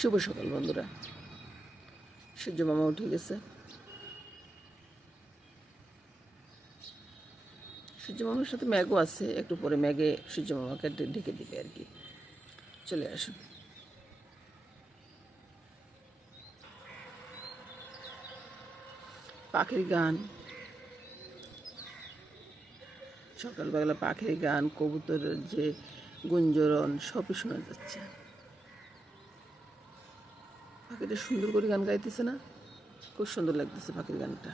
শুভ সকাল বন্ধুরা। সূর্য মামা উঠে গেছে। সূর্য মামার সাথে ম্যাগও আছে, একটু পরে ম্যাগে সূর্য মামাকে ঢেকে দিবে আর কি। চলে আসুন। পাখির গান, সকালবেলা পাখির গান, কবুতরের যে গুঞ্জরণ সবই শোনা যাচ্ছে। পাখিটা সুন্দর করে গান গাইতেছে না? খুব সুন্দর লাগতেছে পাখির গানটা।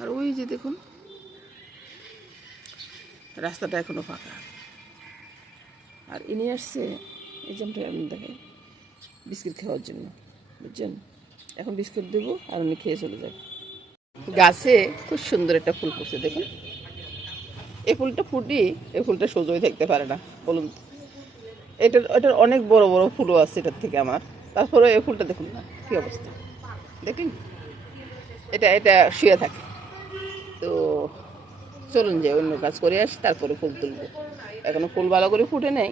আর ওই যে দেখুন, রাস্তাটা এখনো ফাঁকা। আর ইনি আসছে এই যে আমি দেখাই বিস্কিট খাওয়ার জন্য, বুঝছেন? এখন বিস্কুট দেবো আর উনি খেয়ে চলে যাবে। গাছে খুব সুন্দর একটা ফুল ফুটছে দেখুন। এই ফুলটা ফুটি, এই ফুলটা সোজই থাকতে পারে না বলুন। এটার অনেক বড় বড় ফুলও আছে এটার থেকে আমার। তারপরে এই ফুলটা দেখুন না কি অবস্থা, দেখুন। এটা শুয়ে থাকে। তো চলুন যে অন্য কাজ করে আসি, তারপরে ফুল তুলবো। এখনো ফুল ভালো করে ফুটে নেই।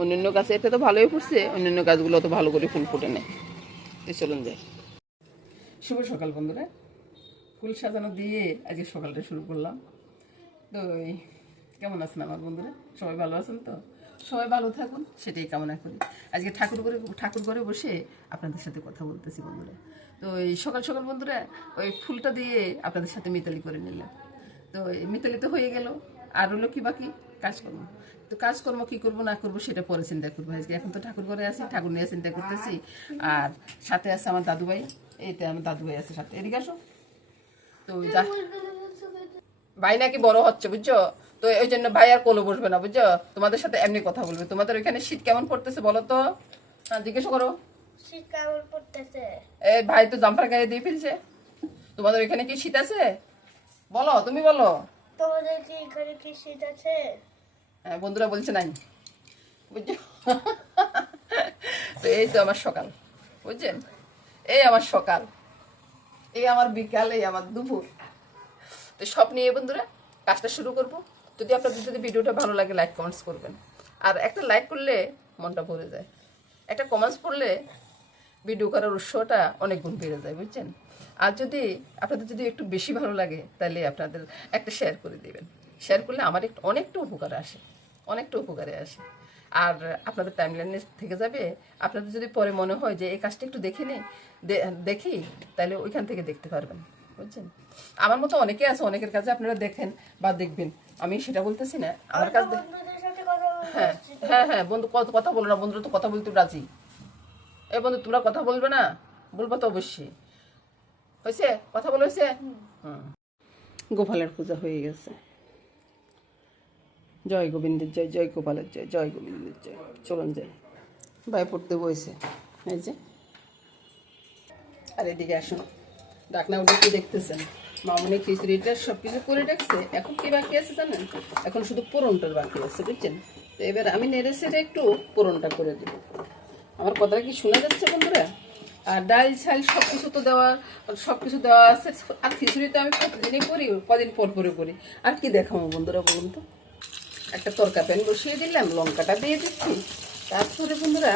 অন্যান্য গাছে এটা তো ভালোই ফুটছে, অন্যান্য গাছগুলো তো ভালো করে ফুল ফুটে নেই। চলুন যাই। শুভ সকাল বন্ধুরা। ফুল সাজানো দিয়ে আজকে সকালটা শুরু করলাম। তো কেমন আছেন আমার বন্ধুরা? সবাই ভালো আছেন তো? সবাই ভালো থাকুন সেটাই কামনা করি। আজকে ঠাকুর ঘরে বসে আপনাদের সাথে কথা বলতেছি বন্ধুরা। তো এই সকাল সকাল বন্ধুরা ওই ফুলটা দিয়ে আপনাদের সাথে মিতালি করে নিলাম। তো মিতালি তো হয়ে গেল, আর হলো কি বাকি কাজকর্ম। তো কাজকর্ম কি করবো না করবো সেটা পরে চিন্তা করবো। আজকে এখন তো ঠাকুর ঘরে আছি, ঠাকুর নিয়ে চিন্তা করতেছি। আর সাথে আছে আমার দাদুভাই, এইতে আমার দাদুভাই আছে সাথে। এদিকে আসো। তো ভাই নাকি বড় হচ্ছে বুঝছো, তো ওই জন্য ভাই আর কোলে বসবে না বুঝছো, তোমাদের সাথে এমনি কথা বলবে। তোমাদের ওইখানে শীত কেমন পড়তেছে বলো তো? হ্যাঁ জিজ্ঞেস করো। শীত কেমন পড়তেছে? এই ভাই তো জাম্পার গায়ে দিয়ে ফেলছে। তোমাদের ওইখানে কি শীত আছে বলো, তুমি বলো। তোমাদের কি এখানে কি শীত আছে? হ্যাঁ বন্ধুরা বলছে নাই বুঝছো। তো এই তো আমার সকাল, বুঝছেন? এই আমার সকাল, এই আমার বিকাল, এই আমার দুপুর। তো সব নিয়ে বন্ধুরা কাজটা শুরু করব। যদি ভিডিওটা ভালো লাগে লাইক কমেন্টস করবেন। আর একটা লাইক করলে মনটা ভরে যায়, একটা কমেন্টস পড়লে ভিডিও করার উৎসাহটা অনেক গুণ বেড়ে যায়, বুঝছেন? আর আপনাদের যদি একটু বেশি ভালো লাগে তাহলে আপনাদের একটা শেয়ার করে দেবেন। শেয়ার করলে আমার অনেকটা উপকারে আসে। আর আপনাদের টাইমলাইনে থেকে যাবে। আপনাদের যদি পরে মনে হয় যে এই কাজটা একটু দেখি, তাহলে ওইখান থেকে দেখতে পারবেন, বুঝছেন? আমার মতো অনেকে আছে, অনেকের কাছে আপনারা দেখেন বা দেখবেন, আমি সেটা বলতেছি না। আমার কাছে হ্যাঁ হ্যাঁ হ্যাঁ বন্ধু কথা বলো না, বন্ধুরা তো কথা বলতে রাজি। এই বন্ধু তোমরা কথা বলবে না? বলবো তো অবশ্যই। হয়েছে কথা বলা হয়েছে। গোপালের পূজা হয়ে গেছে। জয় গোবিন্দের জয়, জয় গোপালের জয়, জয় গোবিন্দের জয়। চলুন যাই। ভাই পড়তে বসে এই যে। আর এদিকে আসুন, ডাকনা উঠে কি দেখতেছেন? মামনি খিচুড়িটা সব কিছু করে রাখছে। এখন কি বাকি আছে জানেন? এখন শুধু পোড়নটার বাকি আছে, বুঝছেন? তো এবার আমি নেড়ে সেড়ে একটু পোড়নটা করে দেবো। আমার কথাটা কি শোনা যাচ্ছে বন্ধুরা? আর ডাল ছাল সবকিছু দেওয়া আছে। আর খিচুড়ি তো আমি প্রতিদিনই করি, কদিন পর পরে করি। আর কি দেখাবো বন্ধুরা বলুন তো? একটা তরকা প্যান বসিয়ে দিলাম, লঙ্কাটা দিয়ে দিচ্ছি। তারপরে বন্ধুরা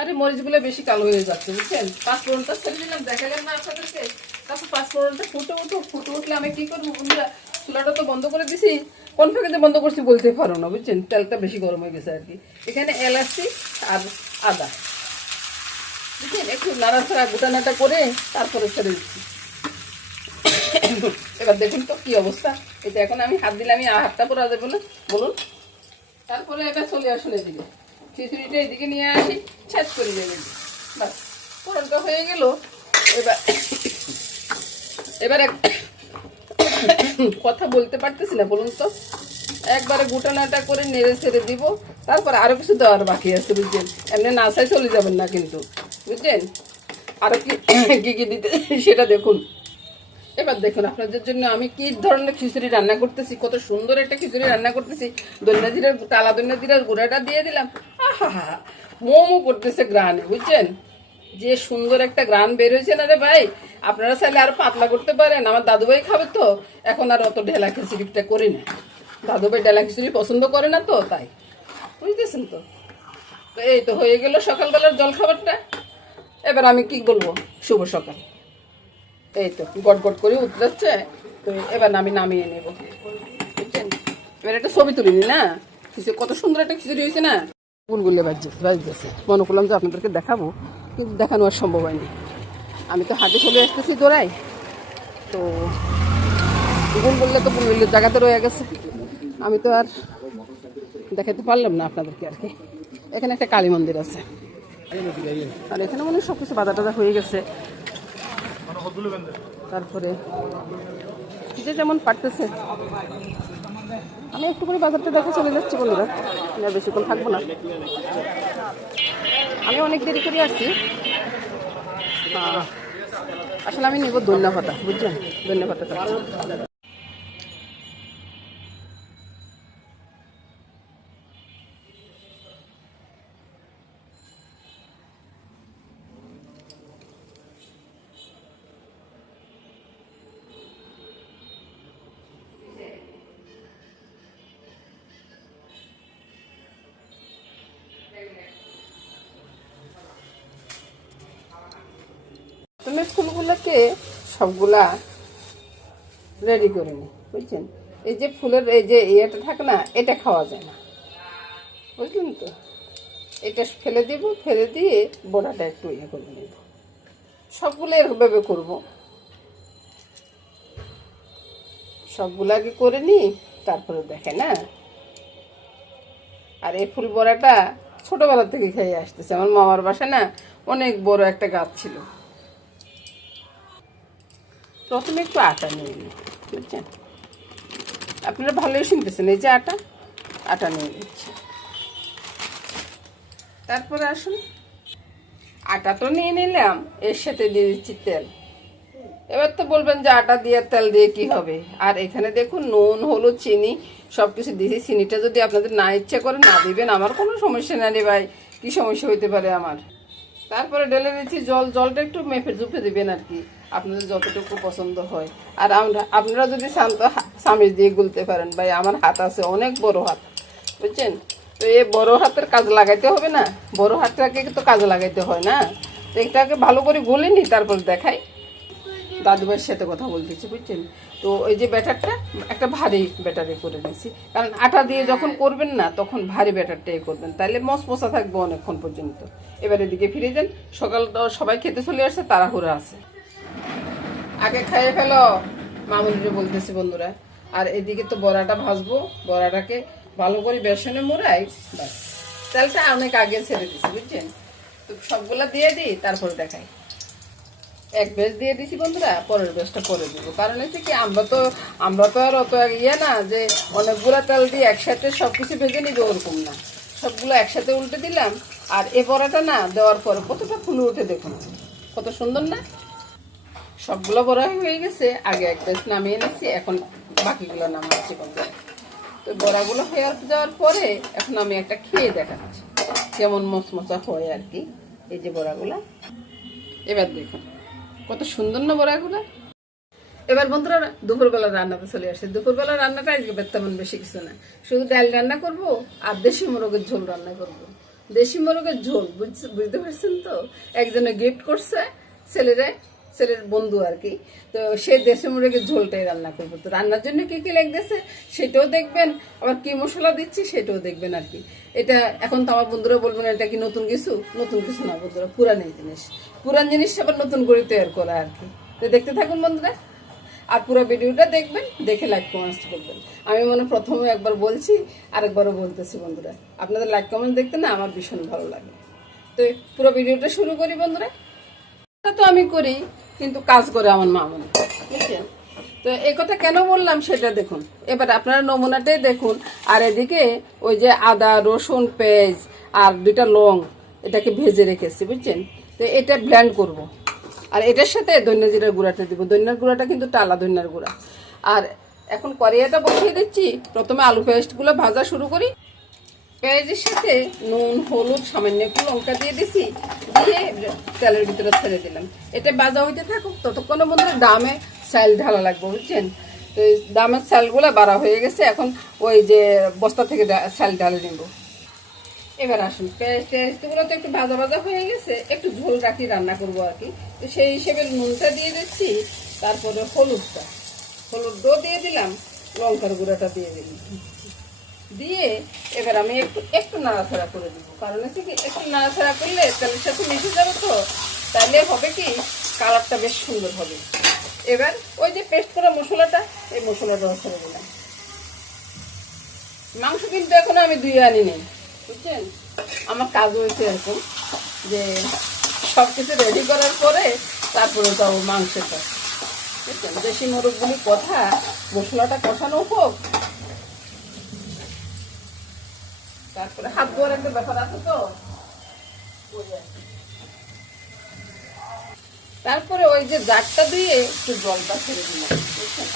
আরে মরিচগুলো বেশি কালো হয়ে যাচ্ছে, বুঝছেন? পাঁচফোড়নটা ছেড়ে দিলাম, দেখা গেল না আপনাদেরকে। তারপর পাঁচফোড়নটা ফুটে উঠলে আমি কি করবো বন্ধুরা? চুলাটা তো বন্ধ করে দিছি। কোন ফাঁকে বন্ধ করছি বলতে পারো না, বুঝছেন? তেলটা বেশি গরম হয়ে গেছে আর কি। এখানে এলাচি আর আদা, বুঝছেন? একটু নাড়াচাড়া গোটানাটা করে তারপরে ছেড়ে দিচ্ছি। এবার দেখুন তো কি অবস্থা। এটা এখন আমি হাত দিলে আমি হাতটা পরা যাবে না বলুন। তারপরে এবার চলে আসুন এদিকে, খিচুড়িটা এদিকে নিয়ে আসি, ছেদ করে দেবেন। বাস ফোড়নটা হয়ে গেল। এবার কথা বলতে পারতেছি না বলুন তো। একবারে গোটানাটা করে নেড়ে ছেড়ে দিব। তারপর আরো কিছু দেওয়ার বাকি আছে, বুঝছেন? এমনি নাচায় চলে যাবেন না কিন্তু, বুঝছেন? আরো কি কি দিতে সেটা দেখুন। এবার দেখুন আপনাদের জন্য আমি কি ধরনের খিচুড়ি রান্না করতেছি। কত সুন্দর একটা খিচুড়ি রান্না করতেছি। টালা দন্যা জিরার গুঁড়াটা দিয়ে দিলাম। আহা মোমো করতেছে গ্রানে, বুঝছেন? যে সুন্দর একটা গ্রান বের হয়েছে না রে ভাই। আপনারা চাইলে আরো পাতলা করতে পারেন। আমার দাদুভাই খাবে তো, এখন আর অত ঢেলা খিচুড়িটা করি না। দাদুভাই ঢেলা খিচুড়ি পছন্দ করে না তো, তাই বুঝতেছেন তো। তো এই তো হয়ে গেল সকালবেলার জলখাবারটা। এবার আমি কি বলবো, শুভ সকাল। এই তো গট গট করে উতরাচ্ছে। তো এবার আমি নামিয়ে নেব, বুঝছেন। এবার একটা ছবি তুলিনি না, কত সুন্দর একটা খিচুড়ি হয়েছে না। ফুলগুলো বাজছে, মনে করলাম যে আপনাদেরকে দেখাবো, কিন্তু দেখানো আর সম্ভব হয়নি। আমি তো হাতে চলে আসতেছি দৌড়াই, তো গুল বললে তো বুলবুলের জায়গাতে রয়ে গেছে, আমি তো আর দেখাতে পারলাম না আপনাদেরকে আর কি। এখানে একটা কালী মন্দির আছে, আর এখানে মনে হয় সবকিছু বাধা টাধা হয়ে গেছে। তারপরে যে যেমন পারতেছে, আমি একটু করে বাজারটা দেখে চলে যাচ্ছি বন্ধুরা, আমি আর বেশিক্ষণ থাকবো না। আমি অনেক দেরি করে আসছি। আসলে আমি নেব ধন্যা পাতা, বুঝছেন, ধন্যা পাতা। তুমি ফুলগুলোকে সবগুলা রেডি করে নি, বুঝছেন। এই যে ফুলের এই যে ইয়েটা থাকে না, এটা খাওয়া যায় না, বুঝলেন তো। এটা ফেলে দিব, ফেলে দিয়ে বড়াটা একটু ইয়ে করে নেব। সবগুলো এরকমভাবে করবো, সবগুলো আগে করে নি, তারপরে দেখে না। আর এই ফুল বড়াটা ছোটবেলা থেকে খেয়ে আসতেছে। আমার মামার বাসা না অনেক বড় একটা গাছ ছিল। প্রথমে একটু আটা নিয়ে নিই, বুঝছেন। আপনারা ভালোই শুনতেছেন, এই যে আটা নিয়ে নিচ্ছি। তারপরে আসুন, আটা তো নিয়ে নিলাম, এর সাথে দিয়ে দিচ্ছি তেল। এবার তো বলবেন যে আটা দিয়ে তেল দিয়ে কি হবে। আর এখানে দেখুন নুন, হলুদ, চিনি সবকিছু দিয়েছি। চিনিটা যদি আপনাদের না ইচ্ছা করে না দিবেন, আমার কোনো সমস্যা না রে ভাই, কি সমস্যা হইতে পারে আমার। তারপরে ঢেলে দিচ্ছি জল। জলটা একটু মেপে জুপে দিবেন আর কি, আপনাদের যতটুকু পছন্দ হয়। আর আপনারা যদি শান্ত চামিচ দিয়ে গুলতে পারেন, ভাই আমার হাত আছে অনেক বড় হাত, বুঝছেন। তো এই বড় হাতের কাজ লাগাইতে হবে না, বড় হাতটাকে তো কাজে লাগাইতে হয় না। তো এটাকে ভালো করে গুলে নি, তারপর দেখাই। দাদুভাইয়ের সাথে কথা বলতেছি, বুঝছেন। তো ওই যে ব্যাটারটা একটা ভারী ব্যাটারে করে নিয়েছি, কারণ আটা দিয়ে যখন করবেন না তখন ভারী ব্যাটারটাই করবেন, তাহলে মশমশা থাকবে অনেকক্ষণ পর্যন্ত। এবার এদিকে ফিরে যান, সকাল সবাই খেতে চলে আসছে, তাড়াহুড়া আছে। আগে খাইয়ে ফেলো মামুনিরে বলতেছি বন্ধুরা। আর এদিকে তো বড়াটা ভাজবো, বড়াটাকে ভালো করে বেসনে মোড়াই, বাস। তেলটা অনেক আগে ছেড়ে দিচ্ছি, বুঝছেন। তো সবগুলা দিয়ে দিই, তারপরে দেখাই। এক বেশ দিয়ে দিছি বন্ধুরা, পরের বেশটা পরে দিব। কারণ হচ্ছে কি, আমরা তো আর অত ইয়ে না যে অনেকগুলো তেল দিয়ে একসাথে সবকিছু ভেজে নিবে, ওরকম না। সবগুলো একসাথে উল্টে দিলাম। আর এ বড়াটা না দেওয়ার পরে কতটা ফুলে উঠে দেখুন, কত সুন্দর না। সবগুলো বড়া হয়ে গেছে, আগে এক বেশ নামিয়ে নিচ্ছি, এখন বাকিগুলো নামাচ্ছি বন্ধুরা। তো বড়াগুলো হয়ে যাওয়ার পরে এখন আমি একটা খেয়ে দেখাচ্ছি কেমন মচমচা হয় আর কি। এই যে বড়াগুলা, এবার দেখুন কত সুন্দর না বড়াগুলা। এবার বন্ধুরা দুপুরবেলা রান্নাতে চলে আসছে। দুপুরবেলা রান্নাটা আজকে তেমন বেশি কিছু না, শুধু ডাল রান্না করব আর দেশি মোরগের ঝোল রান্না করব। দেশি মোরগের ঝোল বুঝতে পারছেন তো, একজনে গিফট করছে ছেলের বন্ধু আর কি। তো সে দেশি মুরগির ঝোলটাই রান্না করবো। তো রান্নার জন্য কি কি লাগতেছে সেটাও দেখবেন, আবার কি মশলা দিচ্ছি সেটাও দেখবেন আর কি। এটা এখন তো আমার বন্ধুরা বলবেন এটা কি নতুন কিছু না বন্ধুরা, পুরান জিনিস আবার নতুন করে তৈরি করা আর কি। তো দেখতে থাকুন বন্ধুরা, আর পুরো ভিডিওটা দেখবেন, দেখে লাইক কমেন্ট করবেন। আমি প্রথমে একবার বলছি, আরেকবারও বলতেছি বন্ধুরা, আপনাদের লাইক কমেন্ট দেখতে না আমার ভীষণ ভালো লাগে। তো পুরো ভিডিওটা শুরু করি বন্ধুরা। তো আমি করি, কিন্তু কাজ করে আমার মামনি, বুঝছেন। তো এই কথা কেন বললাম সেটা দেখুন। এবার আপনারা নমুনাটাই দেখুন। আর এদিকে ওই যে আদা, রসুন, পেঁয়াজ আর 2টা লং, এটাকে ভেজে রেখেছি, বুঝছেন। তো এটা ব্লেন্ড করব। আর এটার সাথে ধনিয়া জিরার গুঁড়াটা দিব। ধনিয়ার গুঁড়াটা কিন্তু টালা ধনিয়ার গুঁড়া। আর এখন কড়াইটা বসিয়ে দিচ্ছি। প্রথমে আলু পেস্টগুলো ভাজা শুরু করি। পেঁয়াজের সাথে নুন, হলুদ, সামান্য একটু লঙ্কা দিয়ে দিছি, দিয়ে তেলের ভিতরে ছেড়ে দিলাম। এটা ভাজা হইতে থাকুক, ততক্ষণে বন্ধুরা ডামে চাল ঢালা লাগবে, বুঝছেন। তো ডামের চালগুলো বাড়া হয়ে গেছে, এখন ওই যে বস্তা থেকে চাল ঢালে নেব। এবার আসুন পেঁয়াজগুলো তো একটু ভাজা ভাজা হয়ে গেছে, একটু ঝোল রাখি রান্না করবো আর কি। তো সেই হিসেবে নুনটা দিয়ে দিচ্ছি, তারপরে হলুদও দিয়ে দিলাম, লঙ্কার গুঁড়াটা দিয়ে দিলাম, দিয়ে এবার আমি একটু একটু নাড়াচাড়া করে দিব। কারণ হচ্ছে কি, একটু নাড়াচাড়া করলে তেলের সাথে মিশে যাবে, তো তাহলে হবে কি কালারটা বেশ সুন্দর হবে। এবার ওই যে পেস্ট করা মশলাটা, এই মশলাটা ছেড়ে দিলাম। মাংস কিন্তু এখন আমি ধুয়ে আনি নেই, বুঝছেন। আমার কাজ হয়েছে এরকম যে সব কিছু রেডি করার পরে তারপরে যাবো মাংসটা, বুঝছেন। দেশি মোরগগুলি কথা, মশলাটা কষানো হোক, তারপরে হাত ধোয়ার একটা ব্যাপার আছে, তো তারপরে ওই যে জারটা দিয়ে একটু জলটা ছেড়ে দিলাম, বুঝছেন।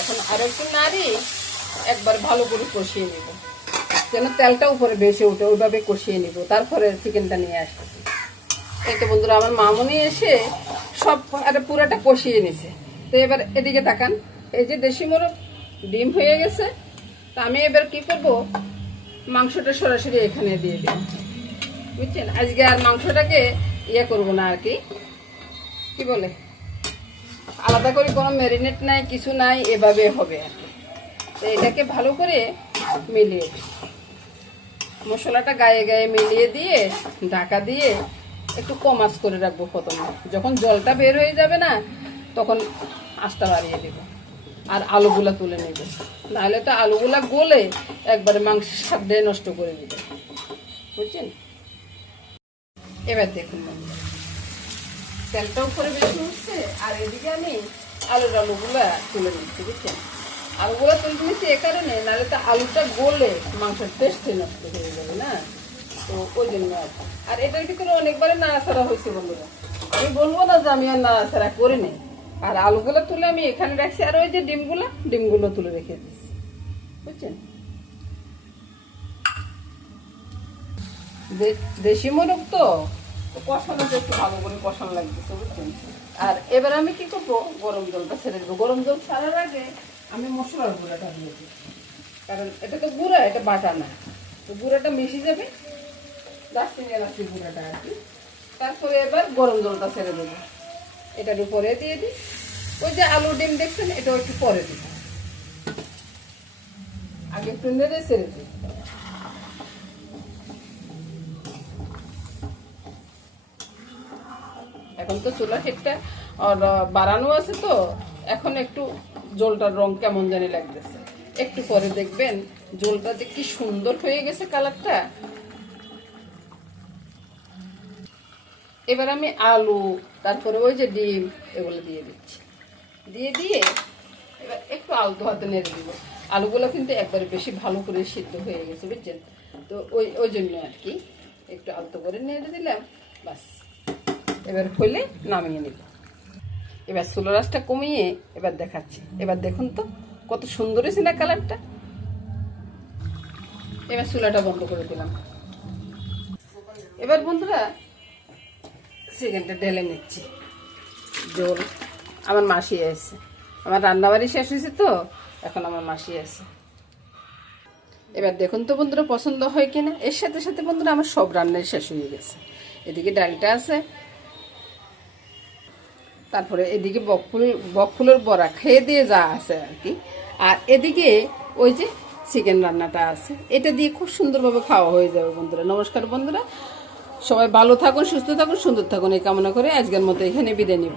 এখন আরো একটু নাড়ি একবার ভালো করে কষিয়ে নিব, যেন তেলটা উপরে বেশি উঠে, ওইভাবে কষিয়ে নিব। তারপরে চিকেনটা নিয়ে আসতেছি। এই তো বন্ধুরা, আমার মামুনি এসে সব পুরাটা কষিয়ে নিছে। তো এবার এদিকে তাকান, এই যে দেশি মোরগ ডিম হয়ে গেছে। তা আমি এবার কি করব, মাংসটা সরাসরি এখানে দিয়ে দিই, বুঝছেন। আজকে আর মাংসটাকে ইয়ে করব না আর কি, কি বলে, আলাদা করে কোনো ম্যারিনেট নাই, কিছু নাই, এভাবে হবে আর কি। তো এটাকে ভালো করে মিলিয়ে মশলাটা গায়ে গায়ে মিলিয়ে দিয়ে ঢাকা দিয়ে একটু কম আঁচ করে রাখবো। প্রথমে যখন জলটা বের হয়ে যাবে না, তখন আঁচটা বাড়িয়ে দেব, আর আলুগুলা তুলে নেব, নাহলে তো আলুগুলা গলে একবারে মাংসের স্বাদে নষ্ট করে দেবে, বুঝছেন। এবার দেখুন বন্ধুরা, তেলটা উপরে বেশি উঠছে, আর এদিকে আমি আলুগুলা তুলে নিচ্ছি, বুঝছেন। আলুগুলা তুলে নিচ্ছি এ কারণে, নাহলে তো আলুটা গলে মাংসের টেস্টে নষ্ট হয়ে যাবে না, তো ওই জন্য আর কি। আর এটার ভিতরে অনেকবারে নাড়াচাড়া হয়েছে বন্ধুরা, আমি বলবো না যে আমি আর নাড়াচাড়া করি নি। আর আলুগুলো তুলে আমি এখানে রাখছি, আর ওই যে ডিমগুলো তুলে রেখে দিচ্ছি, বুঝছেন। দেশি মোরগ তো কষানোটা একটু ভালো করে কষানো লাগতেছে, বুঝছেন। আর এবার আমি কি করবো, গরম জলটা ছেড়ে দেবো। গরম জল ছাড়ার আগে আমি মশলার গুঁড়াটা দিয়ে দিই, কারণ এটা তো গুঁড়া, এটা বাটা না, তো গুঁড়াটা মিশে যাবে, দারচিনি এলাচি গুঁড়াটা আর কি। তারপরে এবার গরম জলটা ছেড়ে দেবো, এটার উপরে দিয়ে দিই। ওই যে আলু ডিম দেখছেন, এটাও একটু পরে দিই, আগে একটু নেড়ে ছেড়ে দিই। এখন তো চুলার হিটটা বাড়ানো আছে, তো এখন একটু জলটার রং কেমন জানি লাগতেছে। একটু পরে দেখবেন জলটা যে কি সুন্দর হয়ে গেছে কালারটা। এবার আমি আলু, তারপরে ওই যে ডিম, এগুলো দিয়ে দিচ্ছি। দিয়ে এবার একটু আলতো হাতে নেড়ে দিব। আলুগুলো কিন্তু একবারে বেশি ভালো করে সিদ্ধ হয়ে গেছে, বুঝছেন। তো ওই জন্য আর কি একটু আলতো করে নেড়ে দিলাম, বাস। এবার হইলে নামিয়ে নিব। এবার চুলার আঁচটা কমিয়ে এবার দেখাচ্ছি। এবার দেখুন তো কত সুন্দর হয়েছে না কালারটা। এবার চুলাটা বন্ধ করে দিলাম। এবার বন্ধুরা চিকেনটা ঢেলে নিচ্ছি। জল আমার মাসি আসছে, আমার রান্নাবাড়ি শেষ হয়েছে, তো এখন আমার মাসি আছে। এবার দেখুন তো বন্ধুরা পছন্দ হয় কিনা। এর সাথে সাথে বন্ধুরা আমার সব রান্নাই শেষ হয়ে গেছে। এদিকে ডালটা আছে, তারপরে এদিকে বকফুলের বড়া খেয়ে দিয়ে যা আছে আর কি, আর এদিকে ওই যে চিকেন রান্নাটা আছে, এটা দিয়ে খুব সুন্দরভাবে খাওয়া হয়ে যাবে বন্ধুরা। নমস্কার বন্ধুরা, সবাই ভালো থাকুন, সুস্থ থাকুন, সুন্দর থাকুন, এই কামনা করে আজকের মতো এখানে বিদায় নিব।